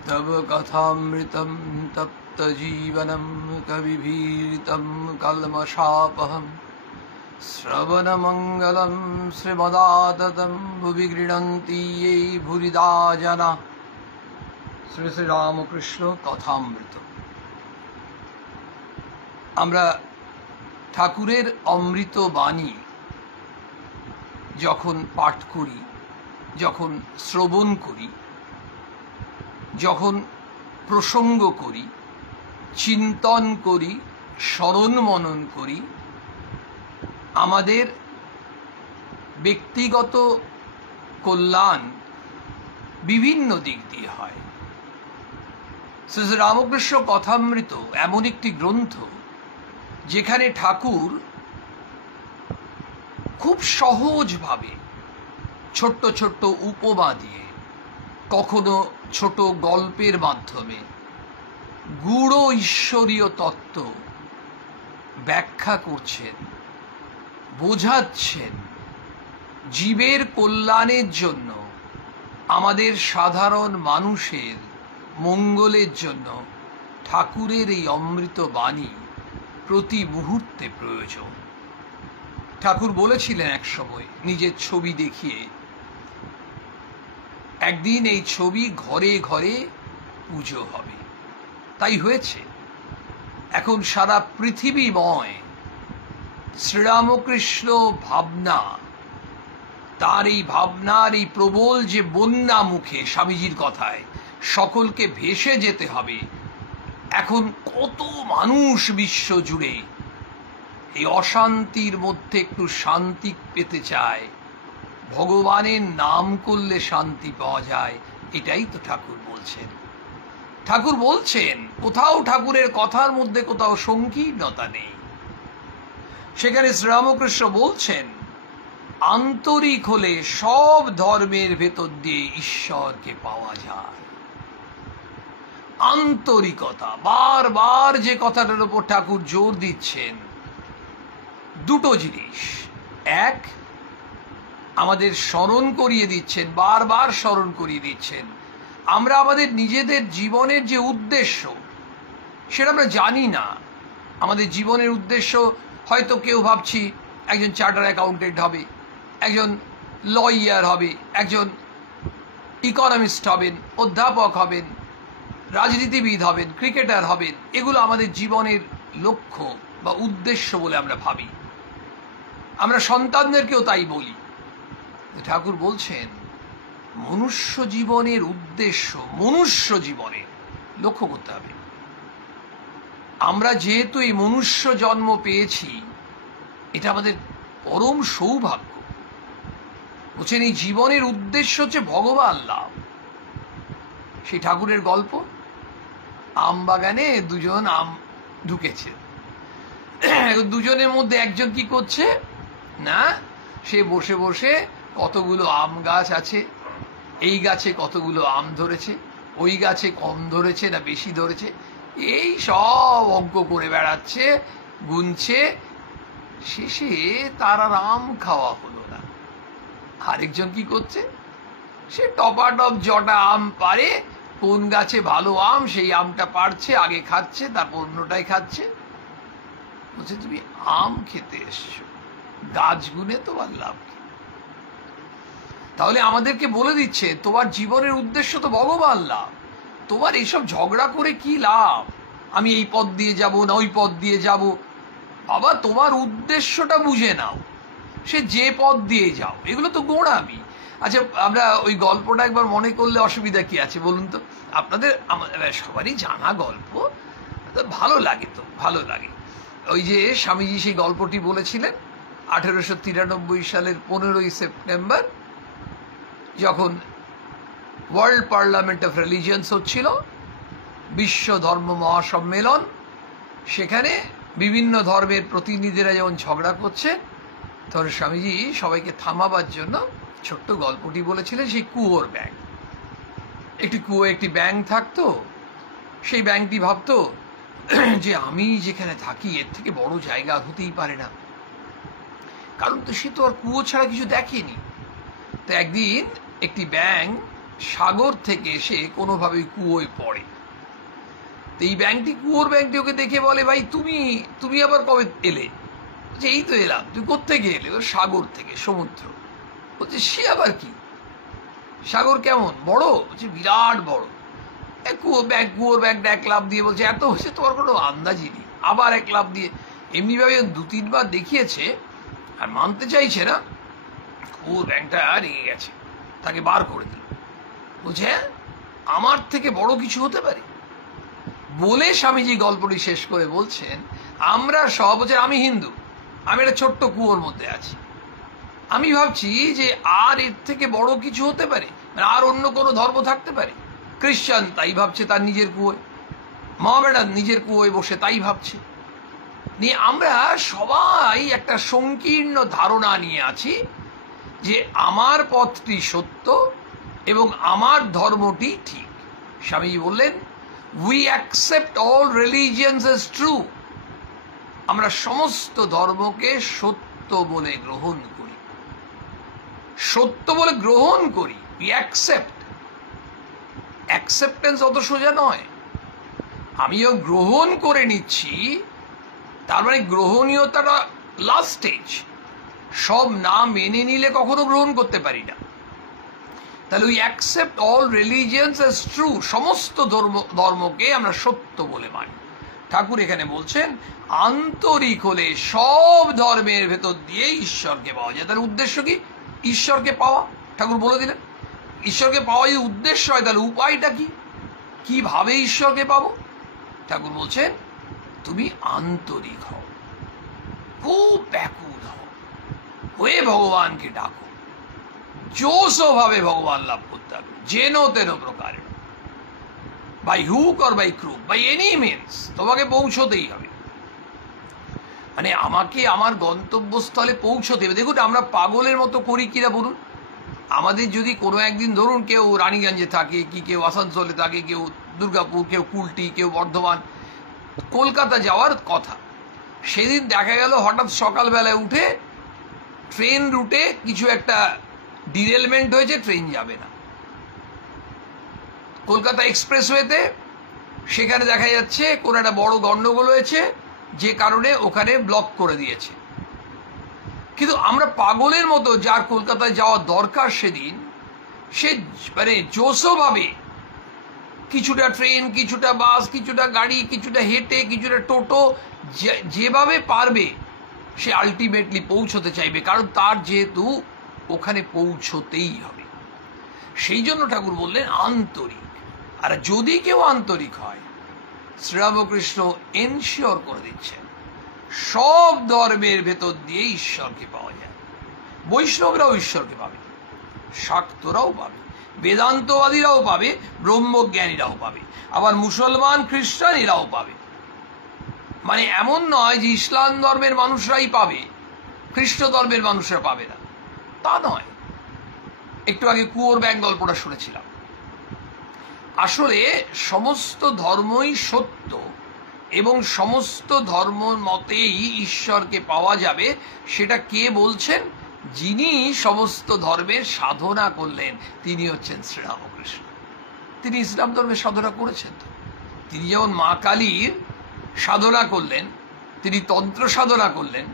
तव कथामृतं तप्तजीवनं कविभीरितं कल्मषापहं श्रवणमङ्गलं श्रीमदाततं भुवि गृह्णन्ति ये भूरिदा जना। শ্রী শ্রী রামকৃষ্ণ কথামৃত। আমরা ঠাকুরের অমৃত বাণী যখন পাঠ করি, যখন শ্রবণ করি, যখন প্রসঙ্গ করি, চিন্তন করি, স্মরণ মনন করি, আমাদের ব্যক্তিগত কল্যাণ বিভিন্ন দিক দিয়ে হয়। শ্রী শ্রী রামকৃষ্ণ কথামৃত এমন একটি গ্রন্থ যেখানে ঠাকুর খুব সহজভাবে ছোট্ট ছোট্ট উপমা দিয়ে, কখনো ছোট গল্পের মাধ্যমে গূঢ় ঈশ্বরীয় তত্ত্ব ব্যাখ্যা করছেন, বোঝাচ্ছেন। জীবের কল্যাণের জন্য, আমাদের সাধারণ মানুষের মঙ্গলের জন্য ঠাকুরের এই অমৃত বাণী প্রতি মুহূর্তে প্রয়োজন। ঠাকুর বলেছিলেন এক সময় নিজের ছবি দেখিয়ে, একদিন এই ছবি ঘরে ঘরে পুজো হবে। তাই হয়েছে। এখন সারা পৃথিবীময় শ্রীরামকৃষ্ণ ভাবনা, তার এই ভাবনার এই প্রবল যে বন্যা মুখে, স্বামীজির কথায় সকলকে ভেসে যেতে হবে। এখন কত মানুষ বিশ্ব জুড়ে এই অশান্তির মধ্যে একটু শান্তি পেতে চায়। ভগবানের নাম করলে শান্তি পাওয়া যায়, এটাই তো ঠাকুর বলছেন। ঠাকুর বলছেন কোথাও ঠাকুরের কথার মধ্যে কোথাও সংকীর্ণতা নেই। সেখানে শ্রীরামকৃষ্ণ বলছেন আন্তরিক হলে সব ধর্মের ভেতর দিয়ে ঈশ্বরকে পাওয়া যায়। আন্তরিকতা, বারবার যে কথাটার উপর ঠাকুর জোর দিচ্ছেন, দুটো জিনিস। এক, আমাদের স্মরণ করিয়ে দিচ্ছেন, বারবার স্মরণ করিয়ে দিচ্ছেন, আমরা আমাদের নিজেদের জীবনের যে উদ্দেশ্য সেটা আমরা জানি না। আমাদের জীবনের উদ্দেশ্য হয়তো কেউ ভাবছি একজন চার্টার অ্যাকাউন্টেন্ট হবে, একজন লয়ার হবে, একজন ইকোনমিস্ট হবেন, অধ্যাপক হবেন, রাজনীতিবিদ হবেন, ক্রিকেটার হবেন। এগুলো আমাদের জীবনের লক্ষ্য বা উদ্দেশ্য বলে আমরা ভাবি। আমরা সন্তানদেরকেও তাই বলি। ঠাকুর বলছেন মনুষ্য জীবনের উদ্দেশ্য, মনুষ্য জীবনে লক্ষ্য করতে হবে। আমরা যেহেতু এই মনুষ্য জন্ম পেয়েছি, এটা আমাদের পরম সৌভাগ্য। বলছেন এই জীবনের উদ্দেশ্য হচ্ছে ভগবান লাভ। সেই ঠাকুরের গল্প, আম বাগানে দুজন আম ঢুকেছে। দুজনের মধ্যে একজন কি করছে না, সে বসে বসে কতগুলো আম গাছ আছে, এই গাছে কতগুলো আম ধরেছে, ওই গাছে কম ধরেছে না বেশি ধরেছে, এই সব অঙ্ক করে বেড়াচ্ছে, গুনছে। শেষে তার আর আম খাওয়া হলো না। আরেকজন কি করছে, সে টপাটপ জটা আম পারে, কোন গাছে ভালো আম সেই আমটা পারছে, আগে খাচ্ছে, তারপর অন্যটাই খাচ্ছে। বলছে তুমি আম খেতে এসছো, গাছ গুনে তোমার লাভ কি? তাহলে আমাদেরকে বলে দিচ্ছে তোমার জীবনের উদ্দেশ্য তো ভগবান লাভ। তোমার এইসব ঝগড়া করে কি লাভ? আমি এই পথ দিয়ে যাব না ওই পথ দিয়ে যাব। বাবা, তোমার উদ্দেশ্যটা বুঝে নাও, সে যে পথ দিয়ে যাও। এগুলো তো গোঁড়ামি। আচ্ছা, আমরা ওই গল্পটা একবার মনে করলে অসুবিধা কি আছে বলুন তো? আপনাদের সবারই জানা গল্প, ভালো লাগে তো, ভালো লাগে। ওই যে স্বামীজি সেই গল্পটি বলেছিলেন 1893 সালের 15ই সেপ্টেম্বর, যখন ওয়ার্ল্ড পার্লামেন্ট অফ রিলিজিয়ন্স হচ্ছিল, বিশ্ব ধর্ম মহাসম্মেলন। সেখানে বিভিন্ন ধর্মের প্রতিনিধিরা যেমন ঝগড়া করছে, তখন স্বামীজি সবাইকে থামাবার জন্য ছোট্ট গল্পটি বলেছিলেন সেই কুয়োর ব্যাঙ। একটি কুয়ো একটি ব্যাঙ থাকতো। সেই ব্যাঙটি ভাবতো যে আমি যেখানে থাকি এর থেকে বড় জায়গা হতেই পারে না, কারণ তো সে তো আর কুয়ো ছাড়া কিছু দেখেনি। তো একদিন একটি ব্যাঙ সাগর থেকে এসে কোনোভাবে কুয়োয় পড়ে। তো এই ব্যাংকটি, কুয়োর ব্যাংকটি ওকে দেখে বলে, ভাই তুমি তুমি আবার কবে এলে? বলছে এই তো এলাম। তুই কোত্থেকে এলে? ওর সাগর থেকে, সমুদ্র। বলছে সে আবার কি? সাগর কেমন বড়? বলছে বিরাট বড়। কুয়োর ব্যাংকটা এক লাফ দিয়ে বলছে এত হয়েছে তোমার কোনো আন্দাজই নেই। আবার এক লাফ দিয়ে, এমনিভাবে 2-3 বার দেখিয়েছে আর মানতে চাইছে না। কুয়োর ব্যাংকটা রেগে গেছে, তাকে বার করে দিল। বলছে হ্যাঁ, আমার থেকে বড় কিছু হতে পারে? বলে স্বামীজি গল্পটি শেষ করে বলছেন, আমরা সব, বলছে আমি হিন্দু, আমি একটা ছোট্ট কুয়োর মধ্যে আছি, আমি ভাবছি যে আর এর থেকে বড় কিছু হতে পারে, মানে আর অন্য কোনো ধর্ম থাকতে পারে। খ্রিস্টান তাই ভাবছে তার নিজের কুয়োয়, মহামেডান নিজের কুয়োয় বসে তাই ভাবছে। নিয়ে আমরা সবাই একটা সংকীর্ণ ধারণা নিয়ে আছি যে আমার পথটি সত্য এবং আমার ধর্মটি ঠিক। স্বামীজি বললেন, we accept all religions as true. আমরা সমস্ত ধর্মকে সত্য বলে গ্রহণ করি, সত্য বলে গ্রহণ করি। We accept. অ্যাকসেপ্টেন্স অত সোজা নয়। আমিও গ্রহণ করে নিচ্ছি, তার মানে গ্রহণীয়তাটা লাস্ট স্টেজ। সব না মেনে নিলে কখনো গ্রহণ করতে পারি না। তাহলে we accept all religions as true. সমস্ত ধর্মকে আমরা সত্য বলে মানি। ঠাকুর এখানে বলছেন, আন্তরিক হলে সব ধর্মের ভেতর দিয়ে ঈশ্বরকে পাওয়া যায়। তার উদ্দেশ্য কি? ঈশ্বরকে পাওয়া। ঠাকুর বলে দিলেন, ঈশ্বরকে পাওয়া যদি উদ্দেশ্য হয় তাহলে উপায়টা কি? কিভাবে ঈশ্বরকে পাবো? ঠাকুর বলছেন, তুমি আন্তরিক হও, খুব ব্যাকুল হও, হয়ে ভগবানকে ডাকো। জোসো ভাবে ভগবান লাভ করতে হবে, যেন তেন প্রকারে, by hook or by crook, by any means তোমাকে পৌঁছতেই হবে। মানে আমাকে আমার গন্তব্যস্থলে পৌঁছতে হবে। দেখুন, আমরা পাগলের মতো করি কিনা বলুন। আমাদের যদি কোনো একদিন, ধরুন কেউ রানীগঞ্জে থাকে, কি কেউ আসানসোলে থাকে, কেউ দুর্গাপুর, কেউ কুলটি, কেউ বর্ধমান, কলকাতা যাওয়ার কথা, সেদিন দেখা গেল হঠাৎ সকালবেলায় উঠে ট্রেন রুটে কিছু একটা ডিরেলমেন্ট হয়েছে, ট্রেন যাবে না। কলকাতা এক্সপ্রেসওয়েতে সেখানে দেখা যাচ্ছে কোনো একটা বড় গন্ডগোল হয়েছে, যে কারণে ওখানে ব্লক করে দিয়েছে। কিন্তু আমরা পাগলের মতো, যার কলকাতায় যাওয়া দরকার সেদিন, সে মানে জোসোভাবে কিছুটা ট্রেন, কিছুটা বাস, কিছুটা গাড়ি, কিছুটা হেঁটে, কিছুটা টোটো, যেভাবে পারবে সে আলটিমেটলি পৌঁছতে চাইবে, কারণ তার যেহেতু ওখানে পৌঁছতেই হবে। সেই জন্য ঠাকুর বললেন আন্তরিক। আর যদি কেউ আন্তরিক হয়, শ্রীরামকৃষ্ণ এনশিওর করে দিচ্ছেন সব ধর্মের ভেতর দিয়ে ঈশ্বরকে পাওয়া যায়। বৈষ্ণবরাও ঈশ্বরকে পাবে, শাক্তরাও পাবে, বেদান্তবাদীরাও পাবে, ব্রহ্মজ্ঞানীরাও পাবে, আবার মুসলমান খ্রিস্টান এরাও পাবে। মানে এমন নয় যে ইসলাম ধর্মের মানুষরাই পাবে, খ্রিস্ট ধর্মের মানুষরা পাবে না, তা নয়। একটু আগে কুয়োর ব্যাংক গল্পটা শুনেছিলাম। আসলে সমস্ত ধর্মই সত্য এবং সমস্ত ধর্ম মতেই ঈশ্বরকে পাওয়া যাবে। সেটা কে বলছেন? যিনি সমস্ত ধর্মের সাধনা করলেন, তিনি হচ্ছেন শ্রীরামকৃষ্ণ। তিনি ইসলাম ধর্মের সাধনা করেছেন। তো তিনি যেমন মা কালীর সাধনা করলেন, তিনি তন্ত্র সাধনা করলেন,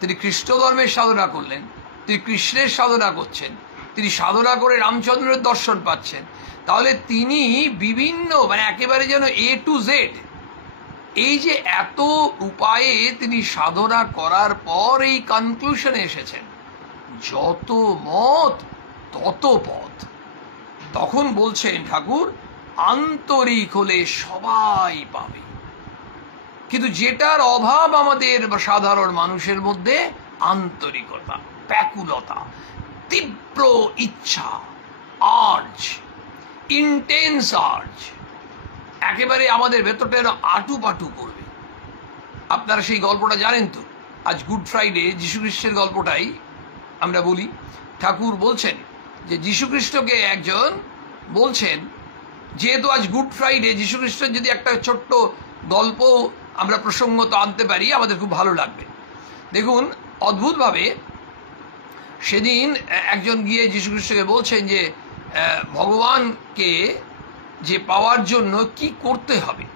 তিনি খ্রিস্ট ধর্মের সাধনা করলেন, তিনি কৃষ্ণের সাধনা করছেন, তিনি সাধনা করে রামচন্দ্রের দর্শন পাচ্ছেন। তাহলে তিনি বিভিন্ন, মানে একেবারে যেন A to Z, এই যে এত উপায়ে তিনি সাধনা করার পর এই কনক্লুশনে এসেছেন, যত মত তত পথ। তখন বলছেন ঠাকুর, আন্তরিক হলে সবাই পাবে। কিন্তু যেটার অভাব আমাদের সাধারণ মানুষের মধ্যে, আন্তরিকতা, ব্যাকুলতা, তীব্র ইচ্ছা, আর্জ, ইন্টেন্স আর্জ, একেবারে আমাদের ভেতরটা আটু করবে। আপনারা সেই গল্পটা জানেন তো। আজ গুড ফ্রাইডে যীশুখ্রিস্টের গল্পটাই আমরা বলি। ঠাকুর বলছেন যে যীশুখ্রিস্টকে একজন বলছেন, যেহেতু আজ গুড ফ্রাইডে, যীশুখ্রিস্টের যদি একটা ছোট্ট গল্প আমরা প্রসঙ্গত আনতে পারি আমাদের খুব ভালো লাগবে। দেখুন, অদ্ভুতভাবে সেদিন একজন গিয়ে যীশুখ্রিস্টকে বলছেন যে ভগবানকে যে পাওয়ার জন্য কি করতে হবে,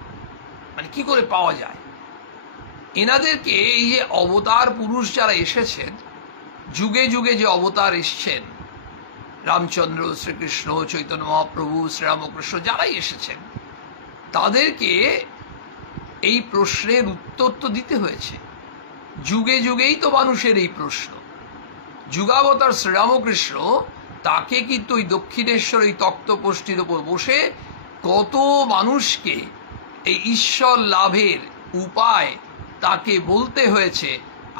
মানে কি করে পাওয়া যায়। এনাদেরকে এই যে অবতার পুরুষ যারা এসেছেন, যুগে যুগে যে অবতার এসছেন, রামচন্দ্র, শ্রীকৃষ্ণ, চৈতন্য মহাপ্রভু, শ্রীরামকৃষ্ণ যারাই এসেছেন, তাদেরকে এই প্রশ্নের উত্তর তো দিতে হয়েছে। যুগে যুগেই তো মানুষের এই প্রশ্ন। যুগাবতার শ্রীরামকৃষ্ণ তাকে কিন্তু ওই দক্ষিণেশ্বর ওই তক্তপোষ্ঠীর ওপর বসে কত মানুষকে এই ঈশ্বর লাভের উপায় তাকে বলতে হয়েছে।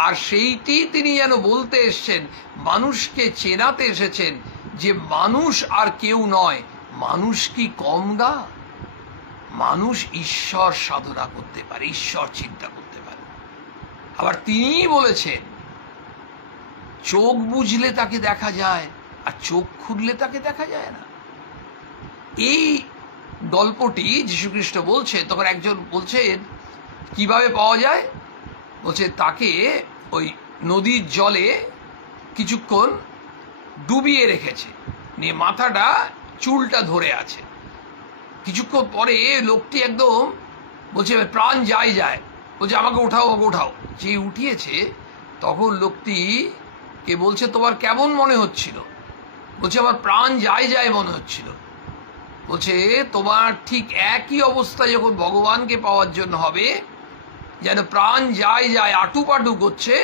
আর সেইটি তিনি যেন বলতে এসছেন, মানুষকে চেনাতে এসেছেন যে মানুষ আর কেউ নয়, মানুষ কি কম গা, মানুষ ঈশ্বর সাধনা করতে পারে, ঈশ্বর চিন্তা করতে পারে। আবার তিনিই বলেছেন চোখ বুঝলে তাকে দেখা যায়, আর চোখ খুললে তাকে দেখা যায় না। এই গল্পটি যীশুখ্রিস্ট বলছে। তখন একজন বলছেন কিভাবে পাওয়া যায়, বলছে তাকে ওই নদীর জলে কিছুক্ষণ ডুবিয়ে রেখেছে, নিয়ে মাথাটা চুলটা ধরে আছে। কিছুক্ষণ পরে লোকটি একদম বলছে প্রাণ যায় যায়, বলছে আমাকে ওঠাও, আমাকে ওঠাও। যে উঠিয়েছে তখন লোকটি কে বলছে তোমার কেমন মনে হচ্ছিল, বলছে আমার প্রাণ যায় যায় মনে হচ্ছিল। বলছে তোমার ঠিক একই অবস্থা যখন ভগবানকে পাওয়ার জন্য হবে, যেন প্রাণ যায় যায় আটুপাটু করছে,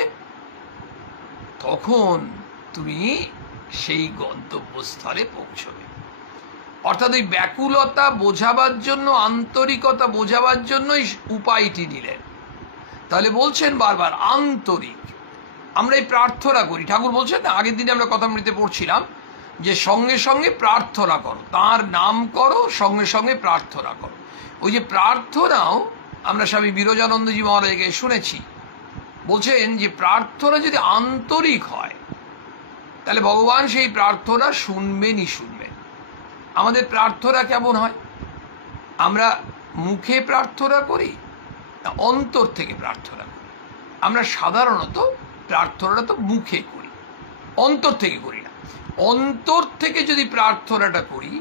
তখন তুমি সেই গন্তব্যস্থলে পৌঁছবে। অর্থাৎ ওই ব্যাকুলতা বোঝাবার জন্য, আন্তরিকতা বোঝাবার জন্যই উপায়টি নিলেন। তাহলে বলছেন বারবার আন্তরিক। আমরা এই প্রার্থনা করি, ঠাকুর বলছেন না, আগের দিনে আমরা কথামৃতে পড়ছিলাম যে সঙ্গে সঙ্গে প্রার্থনা করো, তার নাম করো, সঙ্গে সঙ্গে প্রার্থনা করো। ওই যে প্রার্থনাও আমরা স্বামী বিরজানন্দজি মহারাজকে শুনেছি, বলছেন যে প্রার্থনা যদি আন্তরিক হয় তাহলে ভগবান সেই প্রার্থনা শুনবেনই শুনবেন। আমাদের প্রার্থনা কেমন হয়, আমরা মুখে প্রার্থনা করি না অন্তর থেকে প্রার্থনা করি? আমরা সাধারণত প্রার্থনাটা তো মুখে করি, অন্তর থেকে করি না। অন্তর থেকে যদি প্রার্থনাটা করি,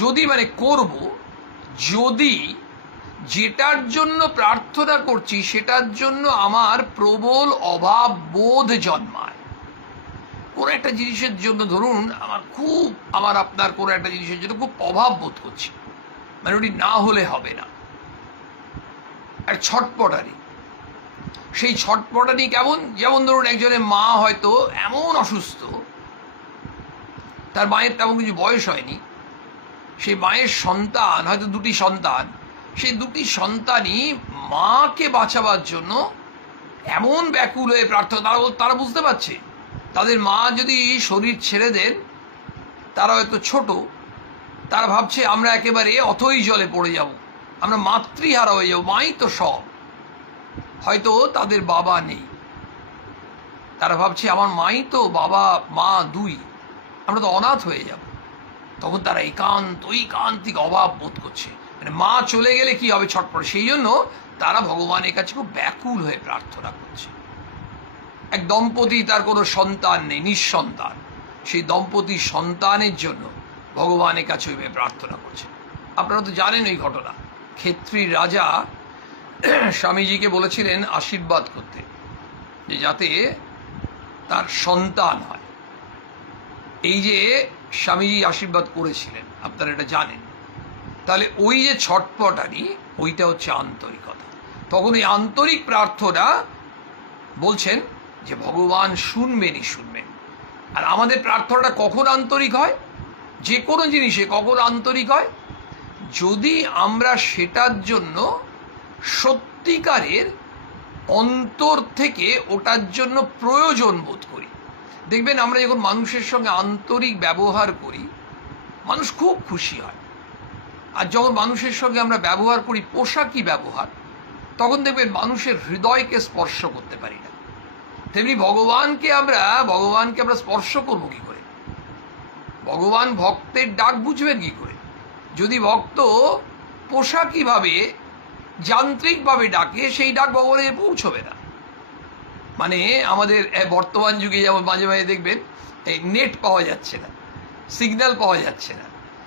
যদি মানে করব, যদি যেটার জন্য প্রার্থনা করছি সেটার জন্য আমার প্রবল অভাব বোধ জন্মায়, কোনো একটা জিনিসের জন্য, ধরুন আমার আপনার কোনো একটা জিনিসের জন্য খুব অভাব বোধ করছি, মানে ওটি না হলে হবে না, আর ছটপটানি। সেই ছটপটানি কেমন, যেমন ধরুন একজনের মা হয়তো এমন অসুস্থ, তার মায়ের তেমন কিছু বয়স হয়নি, সেই মায়ের সন্তান হয়তো দুটি সন্তান, সেই দুটি সন্তানই মাকে বাঁচাবার জন্য এমন ব্যাকুল হয়ে প্রার্থনা, তারা বুঝতে পারছে তাদের মা যদি শরীর ছেড়ে দেন, তারা হয়তো ছোট, তারা ভাবছে আমরা একেবারে অথই জলে পড়ে যাব, আমরা মাতৃহারা হয়ে যাব, মাই তো সব। হয়তো তাদের বাবা নেই, তারা ভাবছে আমার মাই তো, বাবা মা দুই, আমরা তো অনাথ হয়ে যাব। তখন তারা ঐকান্তিক অভাব বোধ করছে, মানে মা চলে গেলে কি হবে, ছটপট। সেই জন্য তারা ভগবানের কাছে খুব ব্যাকুল হয়ে প্রার্থনা করছে। এক দম্পতি, তার কোনো সন্তান নেই, নিঃসন্তান, সেই দম্পতির সন্তানের জন্য ভগবানের কাছে ওইভাবে প্রার্থনা করছে। আপনারা তো জানেন ওই ঘটনা, ক্ষেত্রীর রাজা স্বামীজিকে বলেছিলেন আশীর্বাদ করতে, যে যাতে তার সন্তান হয়। এই যে স্বামীজি আশীর্বাদ করেছিলেন, আপনারা এটা জানেন। তাহলে ওই যে ছটপটানি, ওইটা হচ্ছে আন্তরিকতা। তখন এই আন্তরিক প্রার্থনা বলছেন যে ভগবান শুনবেনই শুনবেন। আর আমাদের প্রার্থনাটা কখন আন্তরিক হয়, যে কোনো জিনিসে কখন আন্তরিক হয়, যদি আমরা সেটার জন্য সত্যিকারের অন্তর থেকে ওটার জন্য প্রয়োজন বোধ করি। দেখবেন আমরা যখন মানুষের সঙ্গে আন্তরিক ব্যবহার করি, মানুষ খুব খুশি হয়। আর যখন মানুষের সঙ্গে আমরা ব্যবহার করি পোশাকি ব্যবহার, তখন দেখবেন মানুষের হৃদয়কে স্পর্শ করতে পারি না। তেমনি ভগবানকে আমরা স্পর্শ করবো কি করে? ভগবান ভক্তের ডাক বুঝবেন কি করে? যদি ভক্ত পোশাকিভাবে যান্ত্রিকভাবে ডাকে, সেই ডাক ভগবানের পৌঁছবে না। মানে আমাদের বর্তমান যুগে যেমন মাঝে মাঝে দেখবেন এই নেট পাওয়া যাচ্ছে না, সিগন্যাল পাওয়া যাচ্ছে না।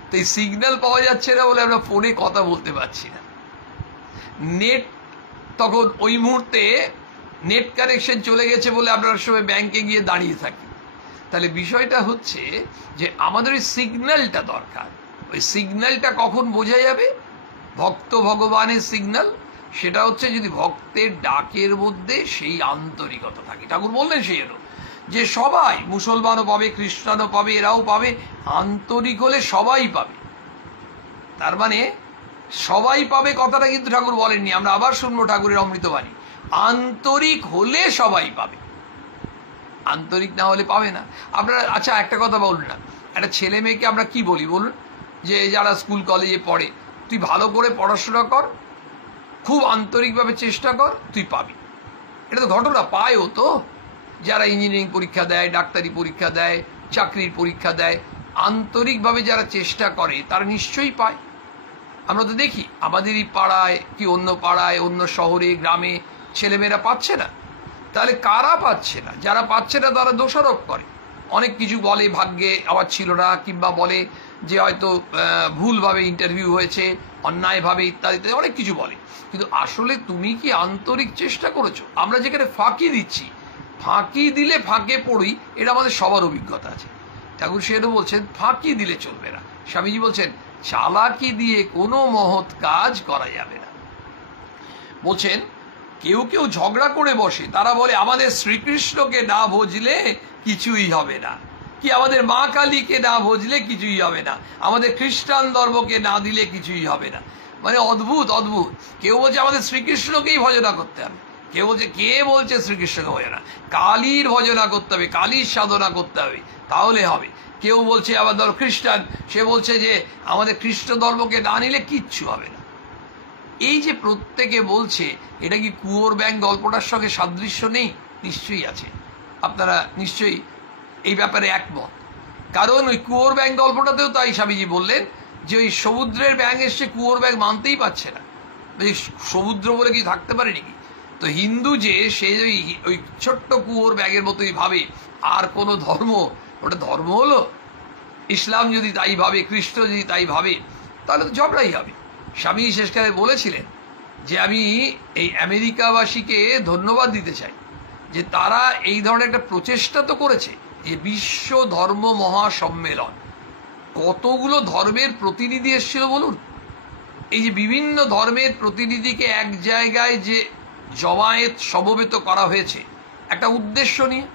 তো এই সিগন্যাল পাওয়া যাচ্ছে না বলে আমরা ফোনে কথা বলতে পারছি না। নেট তখন ওই মুহূর্তে নেট কানেকশন চলে গেছে বলে আমরা সবাই ব্যাংকে গিয়ে দাঁড়িয়ে থাকি। তাহলে বিষয়টা হচ্ছে যে আমাদের ওই সিগন্যালটা দরকার। ওই সিগন্যালটা কখন বোঝা যাবে? ভক্ত ভগবানের সিগন্যাল সেটা হচ্ছে যদি ভক্তের ডাকের মধ্যে সেই আন্তরিকতা থাকে। ঠাকুর বললেন সেই জন্য যে সবাই, মুসলমানও পাবে, খ্রিস্টানও পাবে, এরাও পাবে, আন্তরিক হলে সবাই পাবে। তার মানে সবাই পাবে কথাটা কিন্তু ঠাকুর বলেননি, আমরা আবার শুনবো ঠাকুরের অমৃতবাণী, আন্তরিক হলে সবাই পাবে, আন্তরিক না হলে পাবে না। আপনারা আচ্ছা একটা কথা বলুন না, একটা ছেলে মেয়েকে আমরা কি বলি বলুন, যে যারা স্কুল কলেজে পড়ে, তুই ভালো করে পড়াশোনা কর, খুব আন্তরিকভাবে চেষ্টা কর, তুই পাবি। এটা তো ঘটনা, পায়ও তো। যারা ইঞ্জিনিয়ারিং পরীক্ষা দেয়, ডাক্তারি পরীক্ষা দেয়, চাকরির পরীক্ষা দেয়, আন্তরিকভাবে যারা চেষ্টা করে তারা নিশ্চয়ই পায়। আমরা তো দেখি আমাদেরই পাড়ায় কি অন্য পাড়ায়, অন্য শহরে, গ্রামে ছেলেমেয়েরা পাচ্ছে না। তাহলে কারা পাচ্ছে না? যারা পাচ্ছে না তারা দোষারোপ করে, অনেক কিছু বলে, ভাগ্যে আবার ছিল না, কিংবা বলে যে হয়তো ভুলভাবে ইন্টারভিউ হয়েছে, অন্যায়ভাবে, ইত্যাদি ইত্যাদি অনেক কিছু বলে। কিন্তু আসলে তুমি কি আন্তরিক চেষ্টা করেছো? আমরা যেখানে ফাঁকি দিচ্ছি, ফাঁকি দিলে ফাঁকে পড়ি, এটা আমাদের সবার অভিজ্ঞতা আছে। ঠাকুর সেটা বলছেন ফাঁকি দিলে চলবে না। স্বামীজি বলছেন চালাকি দিয়ে কোনো মহৎ কাজ করা যাবে না। বলছেন কেউ কেউ ঝগড়া করে বসে, তারা বলে আমাদের শ্রীকৃষ্ণকে না ভজলে কিছুই হবে না, কি আমাদের মা কালীকে না ভজলে কিছুই হবে না, আমাদের খ্রিস্টান ধর্মকে না দিলে কিছুই হবে না। মানে অদ্ভুত অদ্ভুত। কেউ বলছে আমাদের শ্রীকৃষ্ণকেই ভজনা করতে হবে, কেউ বলছে, কে বলছে শ্রীকৃষ্ণকে ভজনা, কালীর ভজনা করতে হবে, কালীর সাধনা করতে হবে, তাহলে হবে। কেউ বলছে আবার ধরো খ্রিস্টান, সে বলছে যে আমাদের খ্রিস্ট ধর্মকে না নিলে কিচ্ছু হবে না। এই যে প্রত্যেকে বলছে, এটা কি কুয়োর ব্যাঙ গল্পটার সঙ্গে সাদৃশ্য নেই? নিশ্চয়ই আছে। আপনারা নিশ্চয়ই এই ব্যাপারে একমত। কারণ ওই কুয়োর ব্যাঙ গল্পটাতেও তাই স্বামীজি বললেন যে ওই সমুদ্রের ব্যাঙ এসে কুয়োর ব্যাঙ মানতেই পারছে না, সমুদ্র বলে কি থাকতে পারে নাকি? তো হিন্দু যে সে ওই ছোট্ট কুয়োর ব্যাঙের মতোই ভাবে, আর কোনো ধর্ম ওটা ধর্ম হলো? ইসলাম যদি তাই ভাবে, খ্রিস্ট যদি তাই ভাবে, তাহলে তো ঝগড়াই হবে। স্বামী শেষকালে বলেছিলেন যে আমি এই আমেরিকাবাসীকে ধন্যবাদ দিতে চাই যে তারা এই ধরনের একটা প্রচেষ্টা তো করেছে, যে বিশ্ব ধর্ম মহাসম্মেলন, কতগুলো ধর্মের প্রতিনিধি এসেছিল বলুন। এই যে বিভিন্ন ধর্মের প্রতিনিধিকে এক জায়গায় যে জমায়েত সমবেত করা হয়েছে একটা উদ্দেশ্য নিয়ে,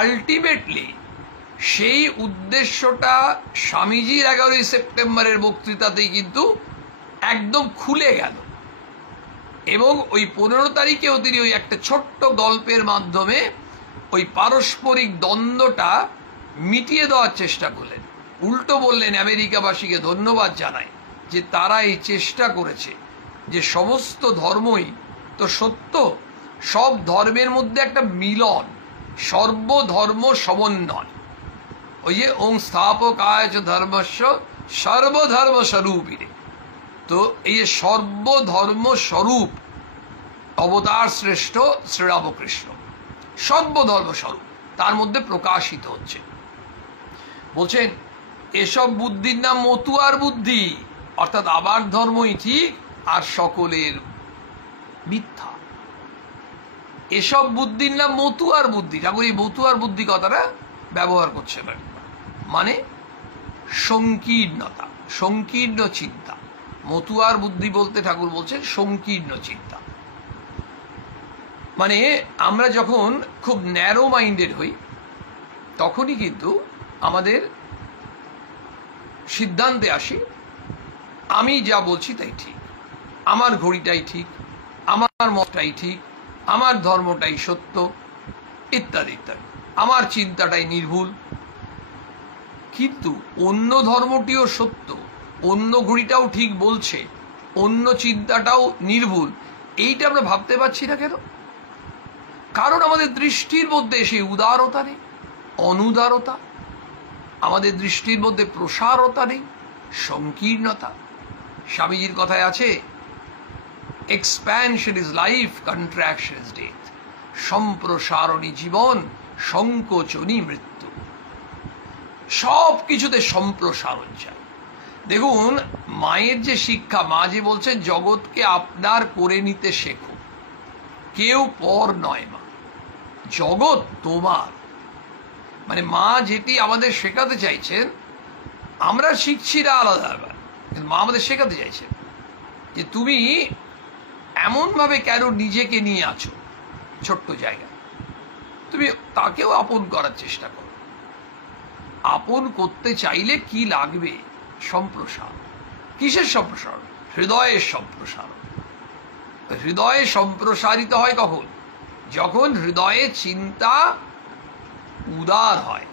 আলটিমেটলি সেই উদ্দেশ্যটা স্বামীজির 11ই সেপ্টেম্বরের বক্তৃতাতেই কিন্তু একদম খুলে গেল। এবং ওই 15 তারিখেও তিনি ওই একটা ছোট্ট গল্পের মাধ্যমে ওই পারস্পরিক দ্বন্দ্বটা মিটিয়ে দেওয়ার চেষ্টা করলেন। উল্টো বললেন আমেরিকাবাসীকে ধন্যবাদ জানায় যে তারা এই চেষ্টা করেছে যে সমস্ত ধর্মই তো সত্য, সব ধর্মের মধ্যে একটা মিলন, সর্বধর্ম সমন্বয়। ওই যে ওং স্থাপকায় চ ধর্মস্য সর্বধর্ম স্বরূপিণে, তো এই যে সর্বধর্ম স্বরূপ অবতার শ্রেষ্ঠ শ্রীরামকৃষ্ণ, সর্বধর্ম স্বরূপ তার মধ্যে প্রকাশিত হচ্ছে। বলছেন এসব বুদ্ধির নাম মতুয়ার বুদ্ধি, অর্থাৎ আবার ধর্মই ঠিক আর সকলের মিথ্যা। এসব বুদ্ধির নাম মতুয়ার বুদ্ধি। ঠাকুর এই মতুয়ার বুদ্ধি কথাটা ব্যবহার করছে না, মানে সংকীর্ণতা, সংকীর্ণ চিন্তা। মতুয়ার বুদ্ধি বলতে ঠাকুর বলছেন সংকীর্ণ চিন্তা। মানে আমরা যখন খুব ন্যারো মাইন্ডেড হই তখনই কিন্তু আমাদের সিদ্ধান্তে আসি আমি যা বলছি তাই ঠিক, আমার ঘড়িটাই ঠিক, আমার মতটাই ঠিক, আমার ধর্মটাই সত্য, ইত্যাদি ইত্যাদি, আমার চিন্তাটাই নির্ভুল। কিন্তু অন্য ধর্মটিও সত্য, অন্য ঘড়িটাও ঠিক বলছে, অন্য চিন্তাটাও নির্ভুল, এইটা আমরা ভাবতে পারছি না কেন? কারণ আমাদের দৃষ্টির মধ্যে সেই উদারতা নেই, অনুদারতা, আমাদের দৃষ্টির মধ্যে প্রসারতা নেই, সংকীর্ণতা। স্বামীজির কথায় আছে expansion is life, contraction is death. সম্প্রসারণী জীবন, সংকোচনী মৃত্যু। সব কিছুতে সম্প্রসারণ চাই। দেখুন, মায়ের যে শিক্ষা, মা যে বলছেন জগৎকে আপনার করে নিতে শেখো, কেউ পর নয় মা, জগৎ তোমার। মানে মা যেটি আমাদের শেখাতে চাইছেন, আমরা শিখছি না আলাদা ব্যাপার, কিন্তু মা আমাদের শেখাতে চাইছেন যে তুমি এমনভাবে কেন নিজেকে নিয়ে আছো ছোট্ট জায়গায়, তুমি তাকেও আপন করার চেষ্টা করো। আপন করতে চাইলে কি লাগবে? সম্প্রসারণ। কিসের সম্প্রসারণ? হৃদয়ের সম্প্রসারণ। হৃদয়ে সম্প্রসারিত হয় কখন? যখন হৃদয়ে চিন্তা উদার হয়।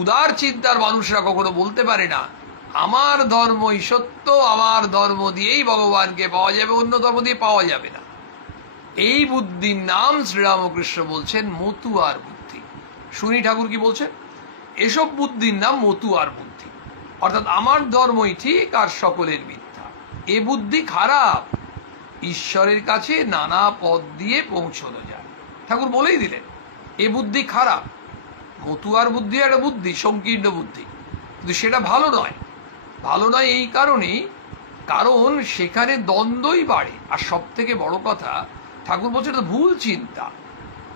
উদার চিন্তার মানুষরা কখনো বলতে পারে না আমার ধর্মই সত্য, আমার ধর্ম দিয়েই ভগবানকে পাওয়া যাবে, অন্য ধর্ম দিয়ে পাওয়া যাবে না। এই বুদ্ধির নাম শ্রীরামকৃষ্ণ বলছেন মতুয়ার বুদ্ধি। শুনি ঠাকুর কি বলছেন? এসব বুদ্ধির নাম মতুয়ার বুদ্ধি। অর্থাৎ আমার ধর্মই ঠিক আর সকলের মিথ্যা, এ বুদ্ধি খারাপ। ঈশ্বরের কাছে নানা পথ দিয়ে পৌঁছানো যায়, ঠাকুর বলেই দিলেন এ বুদ্ধি খারাপ। মতুয়ার বুদ্ধি একটা বুদ্ধি, সংকীর্ণ বুদ্ধি, কিন্তু সেটা ভালো নয়। ভালো নয় এই কারণেই, কারণ সেখানে দ্বন্দ্বই বাড়ে। আর সব থেকে বড় কথা, ঠাকুর বলছেন এটা ভুল চিন্তা,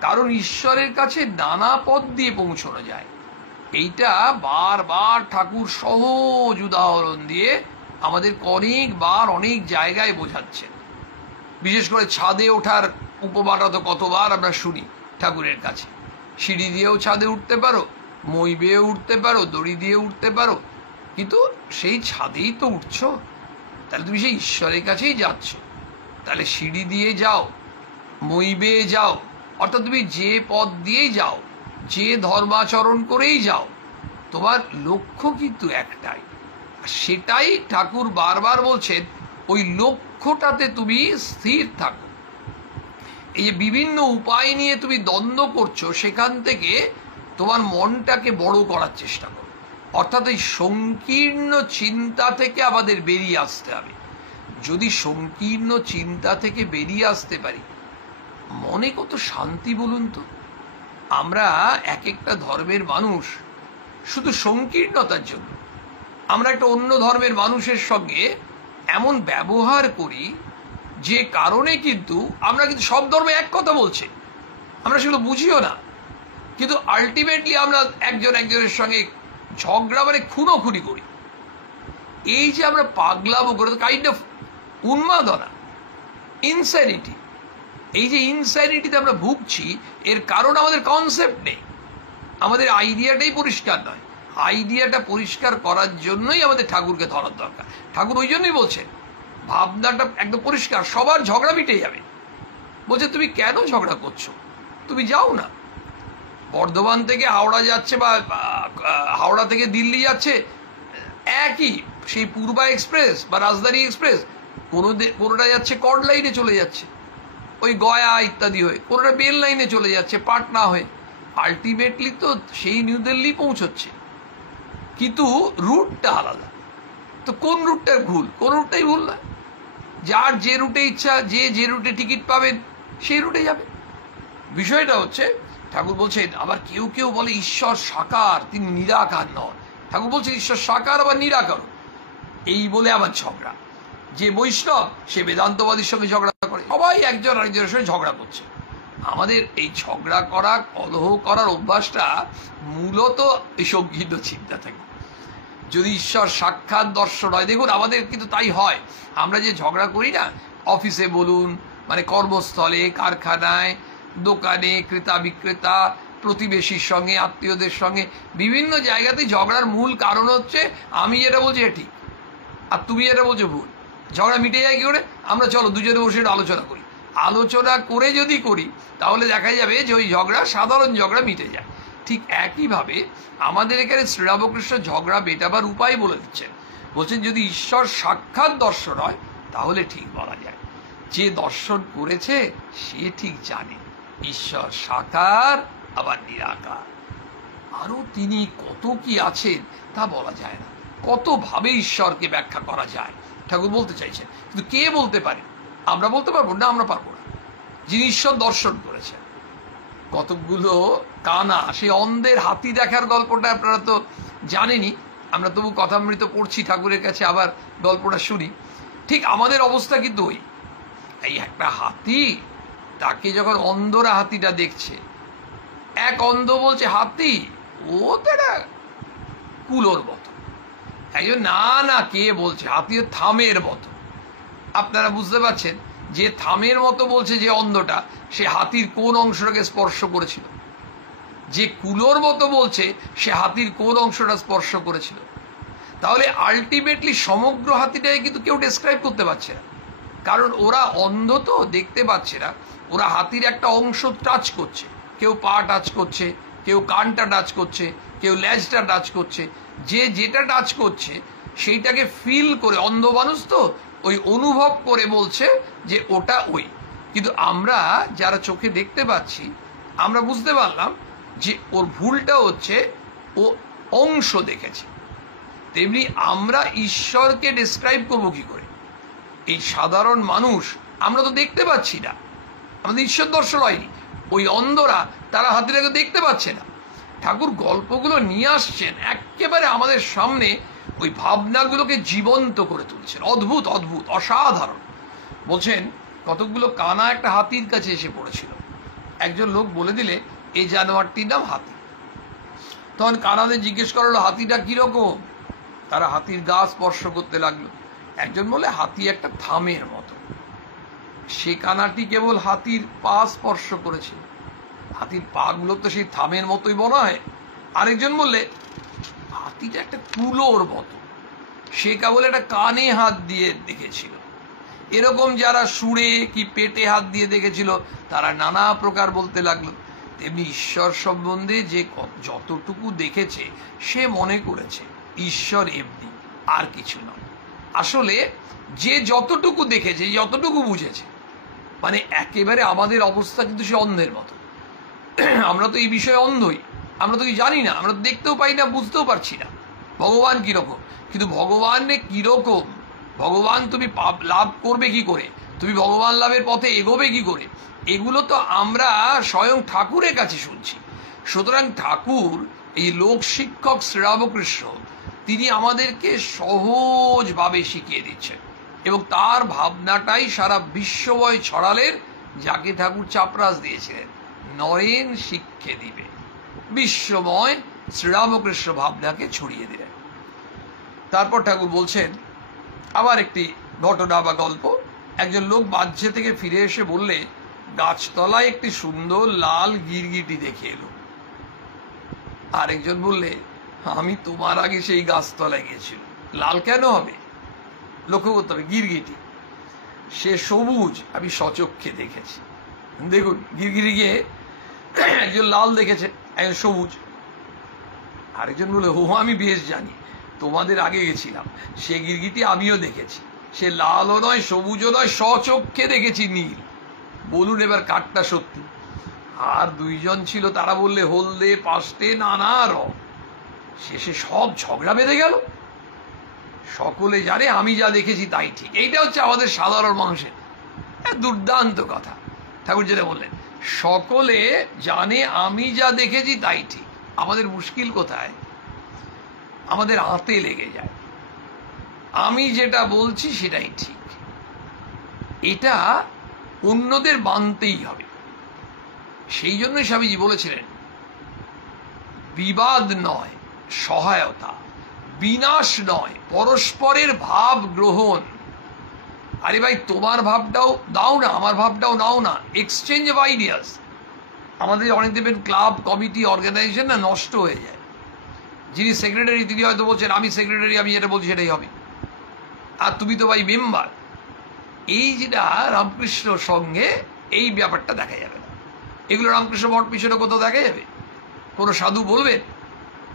কারণ ঈশ্বরের কাছে নানা পথ দিয়ে পৌঁছানো যায়। এইটা বারবার ঠাকুর সহজ উদাহরণ দিয়ে আমাদের অনেকবার অনেক জায়গায় বোঝাচ্ছেন। বিশেষ করে ছাদে ওঠার উপমাটা তো কতবার আমরা শুনি ঠাকুরের কাছে। সিঁড়ি দিয়েও ছাদে উঠতে পারো, মই বেয়ে উঠতে পারো, দড়ি দিয়ে উঠতে পারো, কিন্তু সেই ছাদেই তো উঠছো, তাহলে তুমি সেই ঈশ্বরের কাছেই যাচ্ছ। তাহলে সিঁড়ি দিয়ে যাও, মই বেয়ে যাও, অর্থাৎ তুমি যে পথ দিয়েই যাও, যে ধর্মাচরণ করেই যাও, তোমার লক্ষ্য কিন্তু একটাই। সেটাই ঠাকুর বারবার বলছেন, ওই লক্ষ্যটাতে তুমি স্থির থাকো। এই যে বিভিন্ন উপায় নিয়ে তুমি দ্বন্দ্ব করছো, সেখান থেকে তোমার মনটাকে বড় করার চেষ্টা করো। অর্থাৎ এই সংকীর্ণ চিন্তা থেকে আমাদের বেরিয়ে আসতে হবে। যদি সংকীর্ণ চিন্তা থেকে বেরিয়ে আসতে পারি, মনে কত শান্তি বলুন তো। আমরা এক একটা ধর্মের মানুষ শুধু সংকীর্ণতার জন্য আমরা একটা অন্য ধর্মের মানুষের সঙ্গে এমন ব্যবহার করি, যে কারণে কিন্তু আমরা কিন্তু সব ধর্মে এক কথা বলছি, আমরা সেগুলো বুঝিও না, কিন্তু আলটিমেটলি আমরা একজন একজনের সঙ্গে ঝগড়া মানে খুনোখুনি করি। এই যে আমরা পাগলামো করে, কাইন্ড অফ উন্মাদনা, ইনস্যানিটি, এই যে ইনস্যানিটিতে আমরা ভুগছি, এর কারণ আমাদের কনসেপ্ট নেই, আমাদের আইডিয়াটাই পরিষ্কার নয়। আইডিয়াটা পরিষ্কার করার জন্যই আমাদের ঠাকুরকে ধরার দরকার। ঠাকুর ওই জন্যই বলছেন ভাবনাটা একদম পরিষ্কার, সবার ঝগড়া মিটে যাবে। বলছে তুমি কেন ঝগড়া করছো, তুমি যাও না। বর্ধমান থেকে হাওড়া যাচ্ছে বা হাওড়া থেকে দিল্লি যাচ্ছে, একই সেই পূর্বা এক্সপ্রেস বা রাজধানী এক্সপ্রেস, কোনোটা যাচ্ছে কর্ড লাইনে চলে যাচ্ছে, ওই গয়া ইত্যাদি হয়ে, কোনোটা বেল লাইনে চলে যাচ্ছে পাটনা হয়ে, আলটিমেটলি তো সেই নিউ দিল্লি পৌঁছচ্ছে, কিন্তু রুটটা আলাদা। তো কোন রুটটা ভুল? কোন রুটটাই ভুল না। যার যে রুটে ইচ্ছা, যে রুটে টিকিট পাবেন সেই রুটে যাবে। বিষয়টা হচ্ছে, ঠাকুর বলছেন আবার কেউ কেউ বলে ঈশ্বর সাকার, তিনি নিরাকার নন। ঠাকুর বলছেন ঈশ্বর সাকার আবার নিরাকার, এই বলে আবার ঝগড়া। যে বৈষ্ণব সে বেদান্তবাদীর সঙ্গে ঝগড়া করে, সবাই একজন আরেকজনের সঙ্গে ঝগড়া করছে। আমাদের এই ঝগড়া করা, কলহ করার অভ্যাসটা মূলত এই সংকীর্ণ চিন্তা থেকে। যদি ঈশ্বর সাক্ষাৎ দর্শন হয়, দেখুন আমাদের কিন্তু তাই হয়। আমরা যে ঝগড়া করি না, অফিসে বলুন, মানে কর্মস্থলে, কারখানায়, দোকানে, ক্রেতা বিক্রেতা, প্রতিবেশীর সঙ্গে, আত্মীয়দের সঙ্গে, বিভিন্ন জায়গাতেই ঝগড়ার মূল কারণ হচ্ছে আমি যেটা বলছি এটা ঠিক আর তুমি যেটা বলছো ভুল। ঝগড়া মিটে যায় কি করে? আমরা চলো দুজনে বসে আলোচনা করি। আলোচনা করে যদি করি তাহলে দেখা যাবে যে ওই ঝগড়া, সাধারণ ঝগড়া মিটে যায়। ঠিক একইভাবে আমাদের এখানে শ্রীরামকৃষ্ণ ঝগড়া মেটাবার উপায় বলে দিচ্ছেন। বলছেন যদি ঈশ্বর সাক্ষাৎ দর্শন হয় তাহলে ঠিক বলা যায়। যে দর্শন করেছে সে ঠিক জানে ঈশ্বর সাকার আবার নিরাকার। আরো তিনি কত কি আছেন তা বলা যায় না, কত ভাবে ঈশ্বরকে ব্যাখ্যা করা যায় ঠাকুর বলতে চাইছেন। কিন্তু কে বলতে পারে? আমরা বলতে পারবো না, আমরা পারবো না। যিনি ঈশ্বর দর্শন করেছেন, কতগুলো কানা, সেই অন্ধের হাতি দেখার গল্পটা আপনারা তো জানেনি, আমরা তবু কথামৃত পড়ছি ঠাকুরের কাছে, আবার গল্পটা শুনি। ঠিক আমাদের অবস্থা কিন্তু ওই, এই একটা হাতি, তাকে যখন অন্ধরা হাতিটা দেখছে, এক অন্ধ বলছে হাতি ও তো একটা কুলোর মতো, একজন না না কে বলছে হাতি থামের মতো। আপনারা বুঝতে পারছেন যে থামের মতো বলছে যে অন্ধটা, সে হাতির কোন অংশটাকে স্পর্শ করেছিল? যে কুলোর মতো বলছে সে হাতির কোন অংশটা স্পর্শ করেছিল? তাহলে আলটিমেটলি সমগ্র হাতিটাকে কিন্তু কেউ ডেসক্রাইব করতে পারছে না, কারণ ওরা অন্ধ তো, দেখতে পাচ্ছে না। ওরা হাতির একটা অংশ টাচ করছে, কেউ পা টাচ করছে, কেউ কানটা টাচ করছে, কেউ লেজটা টাচ করছে। যে যেটা টাচ করছে সেইটাকে ফিল করে, অন্ধ মানুষ তো, ওই অনুভব করে বলছে যে ওটা ওই। কিন্তু আমরা যারা চোখে দেখতে পাচ্ছি, আমরা বুঝতে পারলাম যে ওর ভুলটা হচ্ছে ও অংশ দেখেছে। তেমনি আমরা ঈশ্বরকে ডেসক্রাইব করবো কি করে? এই সাধারণ মানুষ আমরা তো দেখতে পাচ্ছি না, আমাদের ঈশ্বর দর্শন হয়নি। ওই অন্ধরা তারা হাতিটাকে দেখতে পাচ্ছে না। ঠাকুর গল্পগুলো নিয়ে আসছেন একেবারে আমাদের সামনে, ওই ভাবনাগুলোকে জীবন্ত করে তুলছেন। অদ্ভুত অদ্ভুত অসাধারণ। বলছেন কতকগুলো কানা একটা হাতির কাছে এসে পড়েছিল, একজন লোক বলে দিলে এই জানোয়ারটির নাম হাতি। তখন কানাদের জিজ্ঞেস করলো হাতিটা কিরকম? তারা হাতির গা স্পর্শ করতে লাগলো। একজন বলে হাতি একটা থামের মতো। সে কানাটি কেবল হাতির পা স্পর্শ করেছিল, হাতির পা গুলো তো সেই থামের মতোই মনে হয়। আরেকজন বললে হাতিটা একটা কুলোর মতো, সে কেবল একটা কানে হাত দিয়ে দেখেছিল। এরকম যারা সুরে কি পেটে হাত দিয়ে দেখেছিল তারা নানা প্রকার বলতে লাগলো। তেমনি ঈশ্বর সম্বন্ধে যে যতটুকু দেখেছে সে মনে করেছে ঈশ্বর এমনি, আর কিছু নয়। আসলে যে যতটুকু দেখেছে, যতটুকু বুঝেছে, মানে একেবারে আমাদের অবস্থা কিন্তু সে অন্ধের মতো। আমরা তো এই বিষয়ে অন্ধই, আমরা তো জানি না, আমরা তো দেখতেও পাই না, বুঝতেও পারছি না ভগবান কিরকম। কিন্তু ভগবানে কিরকম, ভগবান তুমি লাভ করবে কি করে, তুমি ভগবান লাভের পথে এগোবে কি করে, এগুলো তো আমরা স্বয়ং ঠাকুরের কাছে শুনছি। সুতরাং ঠাকুর এই লোক শিক্ষক শ্রীরামকৃষ্ণ, তিনি আমাদেরকে সহজভাবে শিখিয়ে দিচ্ছেন, এবং তার ভাবনাটাই সারা বিশ্বময় ছড়ালেন, যাকে ঠাকুর চাপরাস দিয়েছিলেন, নরেন শিক্ষে দিবে। বিশ্বময় শ্রীরামকৃষ্ণ ভাবনাকে ছড়িয়ে দিলেন। তারপর ঠাকুর বলছেন আবার একটি ঘটনা বা গল্প। একজন লোক বাহ্যে থেকে ফিরে এসে বললে গাছতলায় একটি সুন্দর লাল গিরগিটি দেখে এলো। আরেকজন বললে আমি তোমার আগে সেই গাছতলায় গিয়েছিল। লাল কেন হবে? লক্ষ্য করতে হবে, গিরগিটি সে সবুজ, আমি সচক্ষে দেখেছি। দেখুন গিরগিটি গিয়ে একজন লাল দেখেছে, একজন সবুজ। আরেকজন বলে ও আমি বেশ জানি, তোমাদের আগে গেছিলাম, সে গিরগিটি আমিও দেখেছি, সে লালও নয় সবুজও নয়, সচক্ষে দেখেছি নীল। বলুন এবার কাঠটা সত্যি? আর দুইজন ছিল, তারা বললে হলদে পাশটে নানা রং। শেষে সব ঝগড়া বেঁধে গেল। সকলে জানে আমি যা দেখেছি তাই ঠিক। এইটা হচ্ছে আমাদের সাধারণ মানুষের দুর্দান্ত কথা। ঠাকুর যেটা বললেন, সকলে জানে আমি যা দেখেছি তাই ঠিক। আমাদের মুশকিল কোথায়? আমাদের আঁতে লেগে যায়, আমি যেটা বলছি সেটাই ঠিক। এটা অন্যদের মানতেই হবে। সেই জন্য স্বামীজি বলেছিলেন বিবাদ নয় সহায়তা, বিনাশ নয় পরস্পরের ভাব গ্রহণ। আরে ভাই তোমার ভাবটাও দাও না, আমার ভাবটাও নাও না, এক্সচেঞ্জ অফ আইডিয়াস। আমাদের অনেক দেখবেন ক্লাব কমিটি অর্গানাইজেশন না নষ্ট হয়ে যায়। যিনি সেক্রেটারি তিনি হয়তো বলছেন আমি সেক্রেটারি, আমি যেটা বলছি সেটাই হবে, আর তুমি তো ভাই মেম্বার। এই যেটা রামকৃষ্ণ সঙ্গে এই ব্যাপারটা দেখা যাবে না। এগুলো রামকৃষ্ণ মঠ পিছনে কোথাও দেখা যাবে? কোনো সাধু বলবেন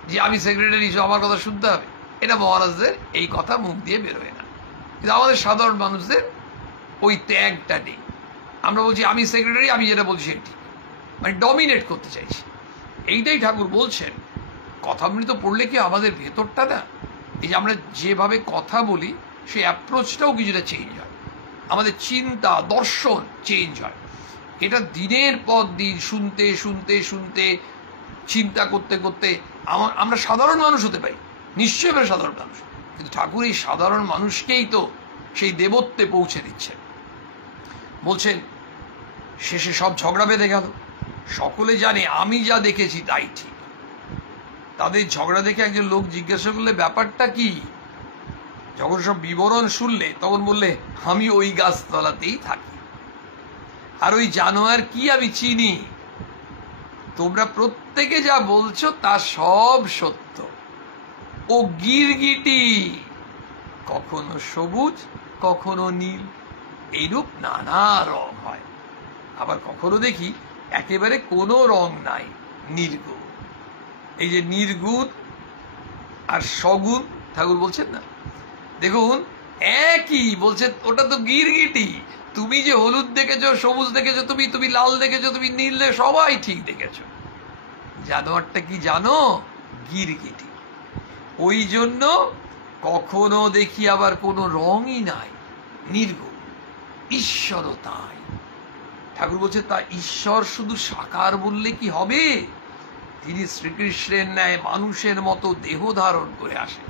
যে আমি সেক্রেটারি, আমার কথা শুনতে হবে? এটা মহারাজদের এই কথা মুখ দিয়ে বেরোয় না। কিন্তু আমাদের সাধারণ মানুষদের ওই ত্যাগটা নেই। আমরা বলছি আমি সেক্রেটারি, আমি যেটা বলছি সেটা ঠিক, মানে ডমিনেট করতে চাইছি। এইটাই ঠাকুর বলছেন। কথামৃত পড়লে কি আমাদের ভেতরটা না, এই যে আমরা যেভাবে কথা বলি সেই অ্যাপ্রোচটাও কিছুটা চেঞ্জ হয়, আমাদের চিন্তা দর্শন চেঞ্জ হয়। এটা দিনের পর দিন শুনতে শুনতে শুনতে চিন্তা করতে করতে আমরা সাধারণ মানুষ হতে পারি, নিশ্চয়ই আমরা সাধারণ মানুষ, কিন্তু ঠাকুর এই সাধারণ মানুষকেই তো সেই দেবত্বে পৌঁছে দিচ্ছেন। বলছেন শেষে সব ঝগড়া বেঁধে গেল, সকলে জানে আমি যা দেখেছি তাই ঠিক। তাদের ঝগড়া দেখে একজন লোক জিজ্ঞাসা করলে ব্যাপারটা কি, যখন সব বিবরণ শুনলে তখন বললে আমি ওই গাছতলাতেই থাকি, আর ওই জানোয়ার কি আমি চিনি, তোমরা প্রত্যেকে যা বলছো তা সব সত্য। ও গিরগিটি কখনো সবুজ কখনো নীল, এইরূপ নানা রং হয়, আবার কখনো দেখি একেবারে কোনো রং নাই, নির্গুণ। এই যে নির্গুণ আর সগুণ ঠাকুর বলছেন না, দেখুন একই বলছে, ওটা তো গিরগিটি, তুমি যে হলুদ দেখেছো, সবুজ দেখেছো, তুমি লাল দেখেছো, তুমি নীল সবাই ঠিক দেখেছো, জানোয়ারটা কি জানো, গিরগিটি। ওই জন্য কখনো দেখি আবার কোনো রঙই নাই, নির্গুণ। ঈশ্বরও তাই। ঠাকুর বলছে তা ঈশ্বর শুধু সাকার বললে কি হবে, তিনি শ্রীকৃষ্ণের ন্যায় মানুষের মতো দেহ ধারণ করে আসেন,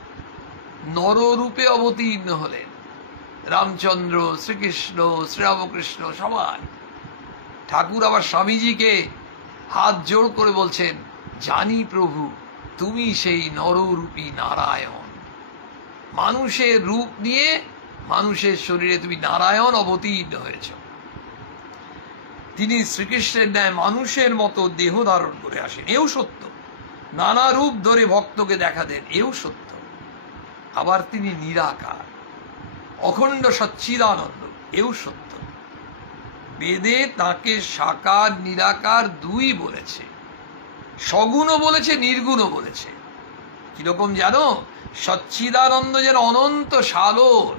নররূপে অবতীর্ণ হলেন। রামচন্দ্র, শ্রীকৃষ্ণ, শ্রীরামকৃষ্ণ সবাই। ঠাকুর আবার স্বামীজিকে হাত জোড় করে বলছেন, জানি প্রভু তুমি সেই নররূপী নারায়ণ, মানুষের রূপ নিয়ে মানুষের শরীরে তুমি নারায়ণ অবতীর্ণ হয়েছ। তিনি শ্রীকৃষ্ণের ন্যায় মানুষের মতো দেহ ধারণ করে আসেন, এও সত্য। নানা রূপ ধরে ভক্তকে দেখা দেন, এও সত্য। আবার তিনি নিরাকার, অখণ্ড সচ্চিদানন্দ, এও সত্য। বেদে তাকে সাকার নিরাকার দুই বলেছে, সগুণও বলেছে নির্গুণও বলেছে। কিরকম জানো, সচ্চিদানন্দ যেন অনন্ত সাগর,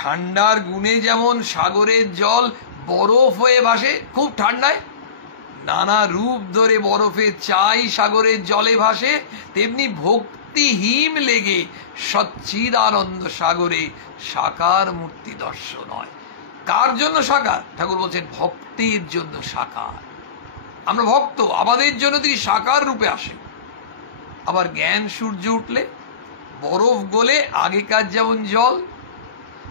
ঠান্ডার গুণে যেমন সাগরের জল বরফ হয়ে ভাসে খুব ঠান্ডায়, নানা রূপ ধরে বরফে চাই সাগরের জলে ভাসে, তেমনি ভক্তি হিম লেগে সচ্চিদানন্দ সাগরে সাকার মূর্তি দর্শন হয়। কার জন্য সাকার? ঠাকুর বলছেন ভক্তের জন্য সাকার। আমরা ভক্ত, আমাদের জন্য তিনি সাকার রূপে আসেন। আবার জ্ঞান সূর্য উঠলে বরফ গলে আগেকার যেমন জল,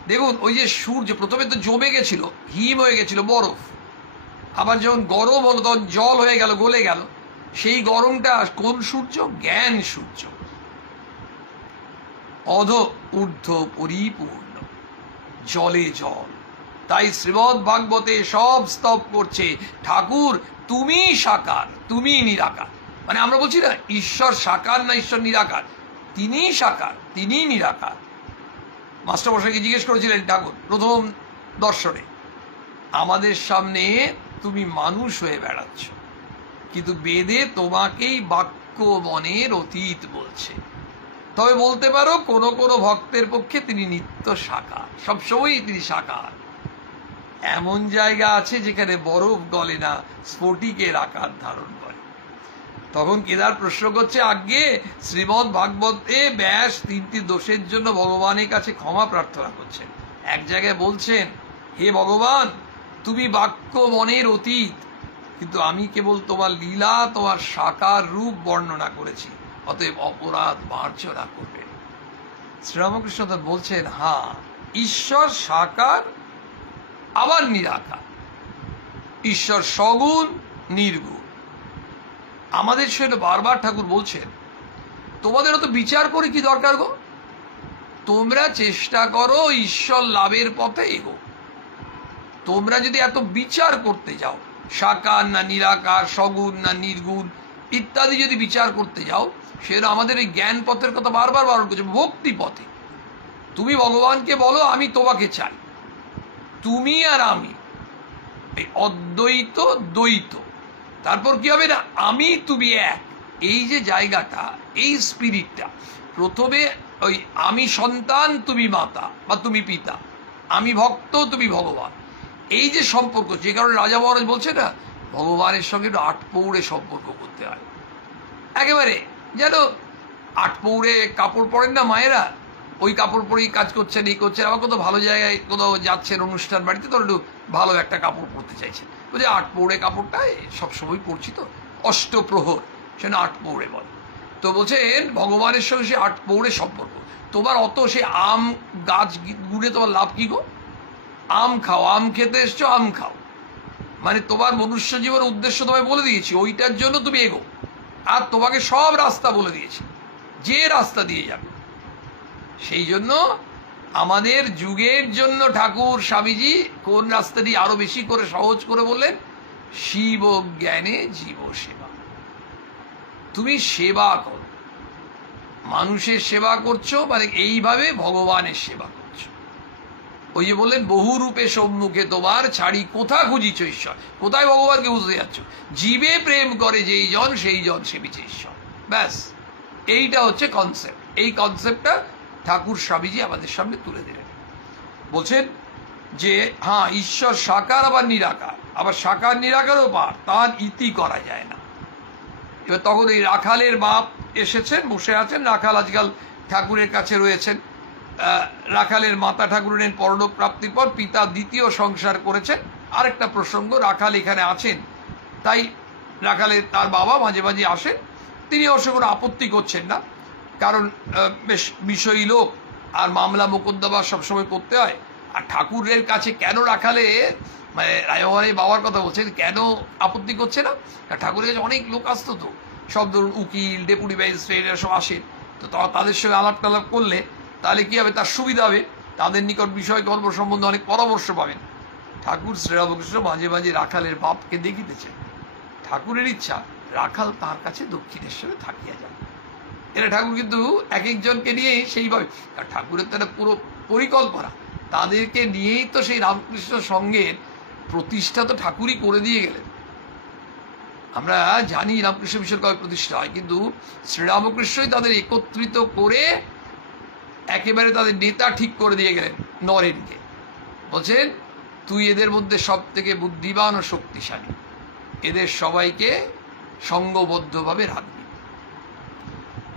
দেখুন ওই যে সূর্য প্রথমে তো জমে গেছিল, হিম হয়ে গেছিল বরফ, আবার যখন গরম হলো তখন জল হয়ে গেল, গলে গেল। সেই গরমটা কোন সূর্য? জ্ঞান সূর্য। অধ ঊর্ধ্ব পরিপূর্ণ, জলে জল। তাই শ্রীমদ্ ভাগবতে সব স্তব করছে ঠাকুর তুমি সাকার, তুমি নিরাকার। মানে আমরা বলছি না ঈশ্বর সাকার না ঈশ্বর নিরাকার, তিনি সাকার, তিনি নিরাকার। মাস্টারমশাইকে জিজ্ঞেস করেছিলেন ঠাকুর প্রথম দর্শনে, আমাদের সামনে তুমি মানুষ হয়ে বেড়াচ্ছ, কিন্তু বেদে তোমাকেই বাক্য মনের অতীত বলছে। তবে বলতে পারো কোন কোন ভক্তের পক্ষে তিনি নিত্য সাকার, সবসময় তিনি সাকার। এমন জায়গা আছে যেখানে বরফ গলে না, স্ফটিকের আকার ধারণ করে। তখন কেদার প্রশ্ন করছে, আজ্ঞে শ্রীমদ্ ভাগবতে ব্যাস তিনটি দোষের জন্য ভগবানের কাছে ক্ষমা প্রার্থনা করছেন। এক জায়গায় বলছেন, হে ভগবান তুমি বাক্য মনের অতীত, কিন্তু আমি কেবল তোমার লীলা, তোমার সাকার রূপ বর্ণনা করেছি, অতএব অপরাধ মার্জনা করবেন। শ্রীরামকৃষ্ণ বলছেন, হ্যাঁ ঈশ্বর সাকার আবার নিরাকার, ঈশ্বর সগুণ নির্গুণ। আমাদের সেটা বারবার ঠাকুর বলছেন, তোমাদের অত বিচার করে কি দরকার গো, তোমরা চেষ্টা করো ঈশ্বর লাভের পথে এগো। তোমরা যদি এত বিচার করতে যাও, সাকার না নিরাকার, সগুণ না নির্গুণ ইত্যাদি যদি বিচার করতে যাও, সেটা আমাদের এই জ্ঞান পথের কথা বারবার বারণ করছে। ভক্তি পথে তুমি ভগবানকে বলো আমি তোমাকে চাই, তুমি আর আমি, এই অদ্বৈত দ্বৈত। তারপর কি হবে না, আমি তুমি এক, এই যে জায়গাটা, এই স্পিরিটটা। প্রথমে ওই আমি সন্তান তুমি মাতা বা তুমি পিতা, আমি ভক্ত তুমি ভগবান, এই যে সম্পর্ক, যে কারণে রাজা মহারাজ বলছে না ভগবানের সঙ্গে একটু আটপৌড়ে সম্পর্ক করতে হয়। একেবারে যেন আটপৌড়ে কাপড় পরেন না মায়েরা, ওই কাপড় পরেই কাজ করছেন, এই করছেন। আবার কোথাও ভালো জায়গায় কোথাও যাচ্ছেন অনুষ্ঠান বাড়িতে, তো একটু ভালো একটা কাপড় পরতে চাইছেন, বলছে আটপৌড়ে কাপড়টা সবসময় পরছি তো, অষ্টপ্রহর সে আট পৌড়ে বলে। তো বলছেন ভগবানের সঙ্গে সে আট পৌড়ে সম্পর্ক। তোমার অত সে আম গাছ গুনে তোমার লাভ কি গো? আম খাও, আম খেতে এসছো, আম খাও। মানে তোমার মনুষ্য জীবনের উদ্দেশ্য তোমায় বলে দিয়েছি, ওইটার জন্য তুমি এগো। আর তোমাকে সব রাস্তা বলে দিয়েছি, যে রাস্তা দিয়ে যাবে। সেই জন্য আমাদের যুগের জন্য ঠাকুর স্বামীজি কোন রাস্তাটি আরো বেশি করে সহজ করে বললেন? শিব জ্ঞানে জীব সেবা। তুমি সেবা করো, মানুষের সেবা করছো, মানে এইভাবে ভগবানের সেবা করছো। ওই যে বললেন বহু রূপে সম্মুখে তোমার ছাড়ি কোথা খুঁজিছ ঈশ্বর। কোথায় ভগবানকে বুঝতে যাচ্ছ? জীবে প্রেম করে যেই জন সেই জন সেবিছে ঈশ্বর। ব্যাস, এইটা হচ্ছে কনসেপ্ট। এই কনসেপ্টটা ঠাকুর স্বামীজি আমাদের সামনে তুলে দিলেন। বলছেন যে হ্যাঁ, ঈশ্বর সাকার আবার নিরাকার, আবার সাকার নিরাকারও পার, তার ইতি করা যায় না। এবার তখন এই রাখালের বাপ এসেছেন, বসে আছেন। রাখাল আজকাল ঠাকুরের কাছে রয়েছেন। রাখালের মাতা ঠাকুরের পরলোকপ্রাপ্তির পর পিতা দ্বিতীয় সংসার করেছেন। আরেকটা প্রসঙ্গ, রাখাল এখানে আছেন, তাই রাখালের তার বাবা মাঝে মাঝে আসেন। তিনি অবশ্য কোনো আপত্তি করছেন না, কারণ বেশ বিষয়ী লোক, আর মামলা মোকদ্দমা সবসময় করতে হয়। আর ঠাকুরের কাছে কেন রাখালে, মানে রায়বানের বাবার কথা বলছেন, কেন আপত্তি করছে না? ঠাকুরের কাছে অনেক লোক আসতো, তো সব ধরুন উকিল, ডেপুটি ম্যাজিস্ট্রেট সব আসে। তো তাদের সঙ্গে আলাপ টালাপ করলে তাহলে কি হবে, তার সুবিধা হবে, তাদের নিকট বিষয় গল্প সম্বন্ধে অনেক পরামর্শ পাবেন। ঠাকুর শ্রীরামকৃষ্ণ মাঝে মাঝে রাখালের বাপকে দেখিতেছেন। ঠাকুরের ইচ্ছা রাখাল তার কাছে দক্ষিণেশ্বরে থাকিয়া যায়। এরা ঠাকুর কিন্তু এক একজনকে নিয়েই সেইভাবে, ঠাকুরের তো একটা পুরো পরিকল্পনা, তাদেরকে নিয়েই তো সেই রামকৃষ্ণ সঙ্গের প্রতিষ্ঠা তো ঠাকুরই করে দিয়ে গেলেন। আমরা জানি রামকৃষ্ণ মিশন কবে প্রতিষ্ঠা হয়, কিন্তু শ্রীরামকৃষ্ণই তাদের একত্রিত করে একেবারে তাদের নেতা ঠিক করে দিয়ে গেলেন নরেনকে। বলছেন তুই এদের মধ্যে সব থেকে বুদ্ধিমান ও শক্তিশালী, এদের সবাইকে সঙ্গবদ্ধভাবে রাখবি।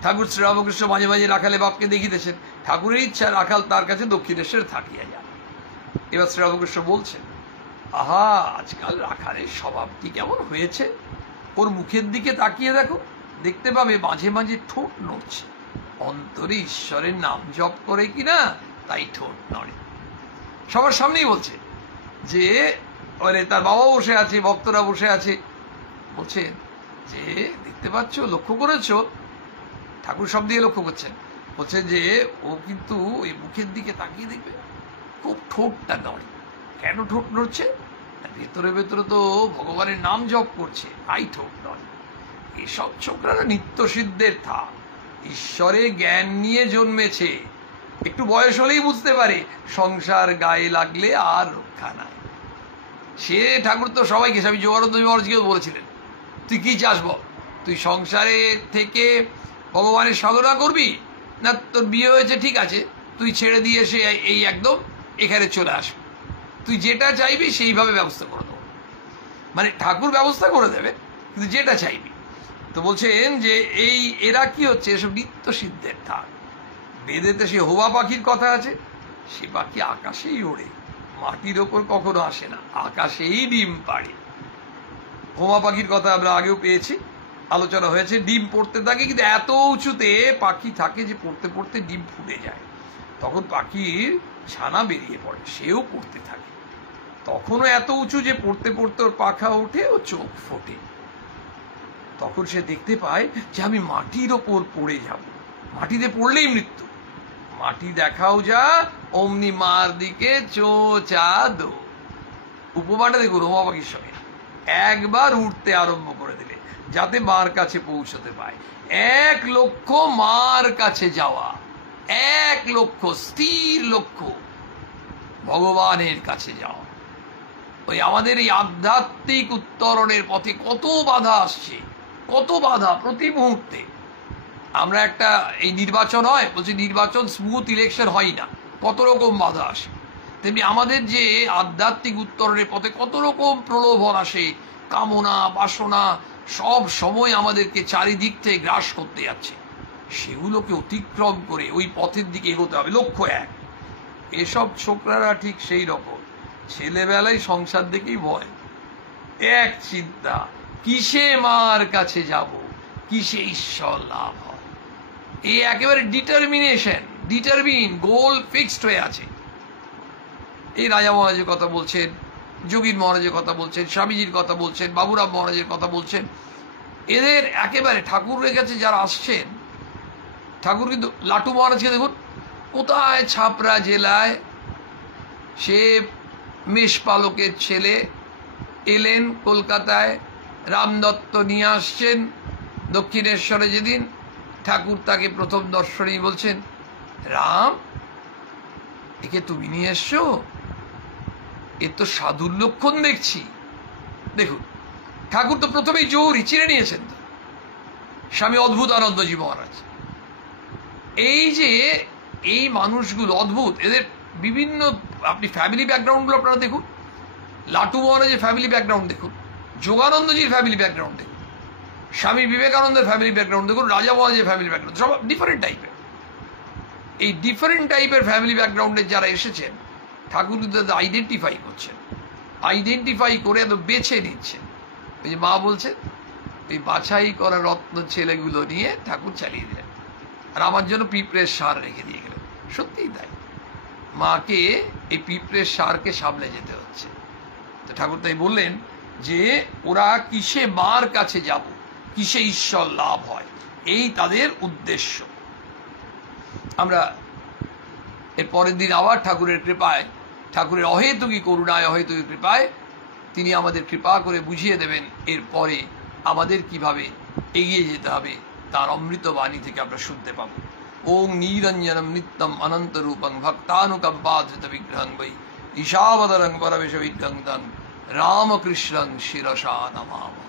ঠাকুর শ্রীরামকৃষ্ণ মাঝে মাঝে রাখালে বাপকে দেখিতেছেন। ঠাকুরের ইচ্ছা রাখাল তার কাছে দক্ষিণেশ্বরে থাকিয়া যান। এবার শ্রীরামকৃষ্ণ বলছেন, আহা, আজকাল রাখালের স্বভাবটি কেমন হয়েছে, ওর মুখের দিকে তাকিয়ে দেখো, দেখতে পাবে মাঝে মাঝে ঠোঁট নড়ছে। অন্তরে ঈশ্বরের নাম জপ করে কিনা তাই ঠোঁট নড়ে। সবার সামনেই বলছে যে তার বাবা বসে আছে, ভক্তরা বসে আছে। বলছেন যে দেখতে পাচ্ছ, লক্ষ্য করেছ? ঠাকুর সব দিয়ে লক্ষ্য করছেন। বলছে যে ও কিন্তু ওই মুখের দিকে তাকিয়ে দেখবে, খুব ঠোঁটটা নড়ে। কেন ঠোঁট নড়ছে? ভেতরে ভেতরে তো ভগবানের নাম জপ করছে, তাই ঠোঁট নড়ে। এসব ছোকরারা নিত্য সিদ্ধের থাক, ঈশ্বরে জ্ঞান নিয়ে জন্মেছে, একটু বয়স হলেই বুঝতে পারে সংসার গায়ে লাগলে আর রক্ষা নাই। সে ঠাকুর তো সবাইকে, স্বামী যোগানন্দ মহারাজকেও বলেছিলেন, তুই কি চাস বল? তুই সংসারে থেকে ভগবানের সাধনা করবি, না তোর বিয়ে হয়েছে ঠিক আছে, তুই ছেড়ে দিয়ে এসে এই একদম এখানে চলে আসবি। তুই যেটা চাইবি সেইভাবে ব্যবস্থা করে দেবো। মানে ঠাকুর ব্যবস্থা করে দেবে, কিন্তু যেটা চাইবি। তো বলছেন যে এরা কি হচ্ছে, এসব নিত্য সিদ্ধের থাক। বেদেতে সে হোবা পাখির কথা আছে, সে পাখি আকাশেই ওড়ে, মাটির ওপর কখনো আসে না, আকাশেই ডিম পাড়ে। হোমা পাখির কথা আমরা আগেও পেয়েছি, আলোচনা হয়েছে। ডিম পড়তে থাকে, কিন্তু এত উঁচুতে পাখি থাকে যে পড়তে পড়তে ডিম ফুটে যায়, তখন পাখির ছানা বেরিয়ে পড়ে, সেও পড়তে থাকে। তখনও এত উঁচু যে পড়তে পড়তে ওর পাখা ওঠে, ও চোখ ফোটে। তখন সে দেখতে পায় যে আমি মাটির ওপর পড়ে যাব, মাটিতে পড়লেই মৃত্যু। মাটি দেখাও যা, অমনি মার দিকে চোচা দো। উপমাটা দেখুন হোমা পাখির সঙ্গে। একবার উঠতে আরম্ভ করে দিলে যাতে মার কাছে পৌঁছতে পায়। 1 লক্ষ্য মার কাছে যাওয়া, 1 লক্ষ্য স্থির লক্ষ্য ভগবানের কাছে যাওয়া। ওই আমাদের এই আধ্যাত্মিক উত্তরণের পথে কত বাধা আসছে, কত বাধা প্রতি মুহূর্তে। আমরা একটা এই নির্বাচন হয়, বলছি নির্বাচন স্মুথ ইলেকশন হয় না, কত রকম বাধা আসে। তেমনি আমাদের যে আধ্যাত্মিক উত্তরণের পথে কত রকম প্রলোভন আসে, কামনা বাসনা সব সময় আমাদেরকে চারিদিক থেকে গ্রাস করতে যাচ্ছে। সেগুলোকে অতিক্রম করে ওই পথের দিকে এগোতে হবে, লক্ষ্য এক। এসব ছোকরারা ঠিক সেই রকম, ছেলেবেলায় সংসার দেখেই ভয়, এক চিন্তা, কিসে মার কাছে যাব, কিসে ঈশ্বর লাভ হয়। এই একেবারে ডিটারমিন গোল ফিক্সড হয়ে আছে। এই রাজা মহারাজের কথা বলছেন, যোগীর মহারাজের কথা বলছেন, স্বামীজির কথা বলছেন, বাবুরাম মহারাজের কথা বলছেন। এদের একেবারে ঠাকুরের কাছে যারা আসছেন, ঠাকুর কিন্তু লাটু মহারাজকে দেখুন কোথায় ছাপড়া জেলায় সে মেষপালকের ছেলে এলেন কলকাতায়, রামদত্ত নিয়ে আসছেন দক্ষিণেশ্বরে। যেদিন ঠাকুর তাকে প্রথম দর্শনেই বলছেন, রাম একে তুমি নিয়ে এসছো, এর তো সাধুর লক্ষণ দেখছি। দেখুন ঠাকুর তো প্রথমেই জৌরি চিনে নিয়েছেন তো, স্বামী অদ্ভুতানন্দজি মহারাজ। এই যে এই মানুষগুলো অদ্ভুত, এদের বিভিন্ন, আপনি ফ্যামিলি ব্যাকগ্রাউন্ডগুলো আপনারা দেখুন, লাটু মহারাজের ফ্যামিলি ব্যাকগ্রাউন্ড দেখুন, যোগানন্দজির ফ্যামিলি ব্যাকগ্রাউন্ড দেখুন, স্বামী বিবেকানন্দের ফ্যামিলি ব্যাকগ্রাউন্ড দেখুন, রাজা মহারাজের ফ্যামিলি ব্যাকগ্রাউন্ড, সব ডিফারেন্ট টাইপের। এই ডিফারেন্ট টাইপের ফ্যামিলি ব্যাকগ্রাউন্ডের যারা এসেছেন, ঠাকুর কিন্তু আইডেন্টিফাই করছেন, আইডেন্টিফাই করে এত বেছে নিচ্ছেন। ওই যে মা বলছেন, এই বাছাই করা রত্ন ছেলেগুলো নিয়ে ঠাকুর চালিয়ে দিলেন, আর আমার জন্য পিঁপড়ের সার রেখে দিয়ে গেলেন। সত্যিই তাই, মাকে এই পিঁপড়ের সারকে সামলে যেতে হচ্ছে। তো ঠাকুর তাই বললেন যে ওরা কিসে মার কাছে যাব, কিসে ঈশ্বর লাভ হয়, এই তাদের উদ্দেশ্য। আমরা এর পরের দিন আবার ঠাকুরের কৃপায়, ঠাকুরের অহেতুকী করুণায়, অহেতুকী কৃপায় তিনি আমাদের কৃপা করে বুঝিয়ে দেবেন এরপরে আমাদের কিভাবে এগিয়ে যেতে হবে, তার অমৃত বাণী থেকে আমরা শুনতে পাব। ওং নিরঞ্জনম নিত্যম অনন্ত রূপং ভক্তানুকম্পাধৃত বিগ্রহং বৈ ঈশাবতরং পরমেশ বিগ্রহং তং রামকৃষ্ণং শিরসা নমামः।